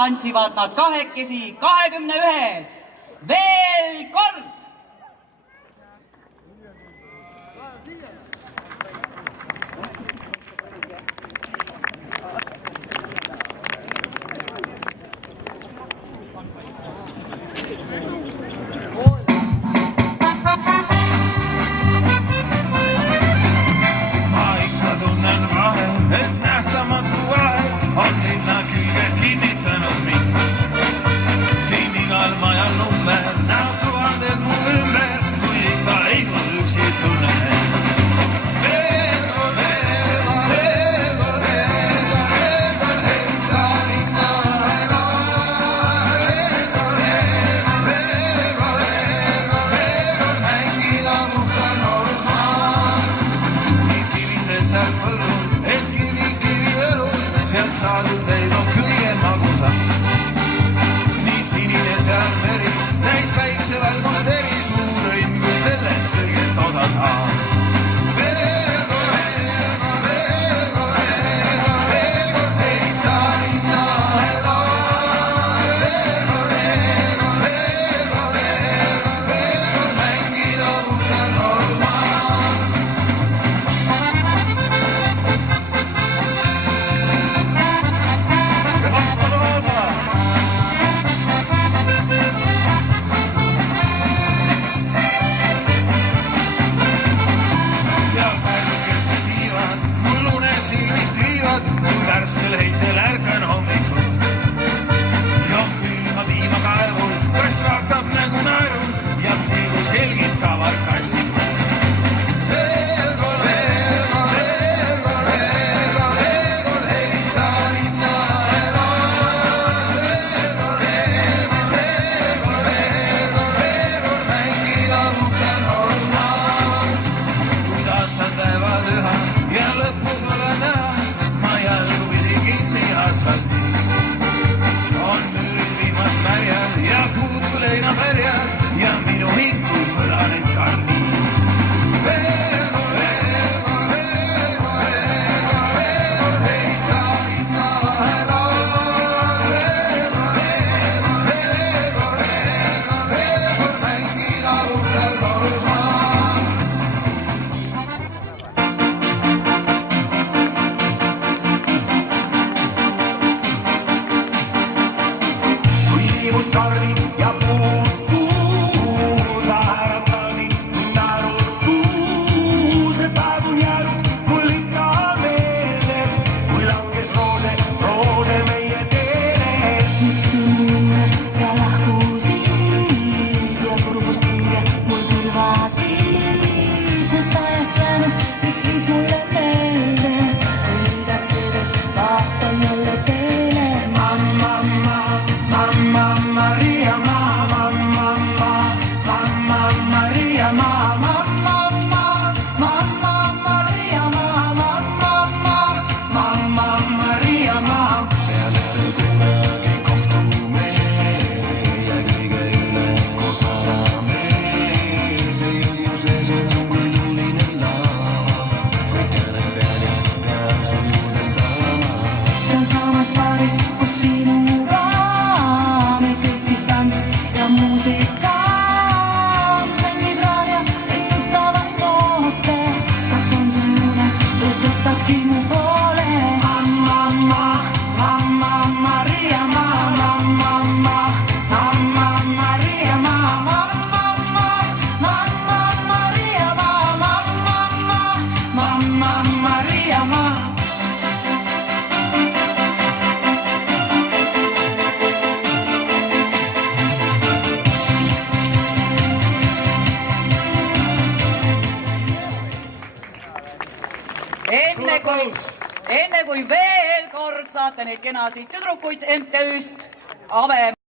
tantsivad nad kahekesi 21. Veel kord! Saalud teil on kõige magusam. Nii sinine seal meri, näis päikse valgust eri, suur õnn, kui sellest kõigest osa saab. Veel kord heita linna ela. Veel kord mängida uhkel noorusmaal. Värskel heitel ärkan hommikul ja külma piimakaevul, kass vaatab nägu naerul ja pilgus helgib ka varkassid. Veel kord heita linna ela. Veel kord mängida uhkel noorusmaal. Kuid aastad lähevad üha ja lõppu pole näha. Asfaldis on müürid viimast märjad ja puutu leinapärjad ja minu hingul mõraneid karniis. Veel kord heita linna ela. Veel kord mängida uhkel noorusmaal. Must karvi ja puustuu, sa äratasid naerud suu. See päev on jäänud mul ikka meelde, kui langes roose meie teele. Miks tuli juurest ja lahkusid ja kurbust hinge mul külvasid, sest ajast jäänud üks viis mulle meelde, igatsedes vaatan jälle teele. Mamma Maria, mamma Maria, mamma Maria, mamma Maria, peale kunagi kohtume ja kõige üle koos naerame. See ilmuses on kui tuline lava, kõik kääneb peal ja peab su juurde saama. Sealsamas baaris, kus sinuga muusika mängib raadio, et tuttavad noote. Kas on see juures või tõttadki mu poole? Mamma Maria, mamma Maria, mamma Maria, mamma Maria, Enne kui veel kord saate neid kenasid tüdrukuid MTÜ-st Ave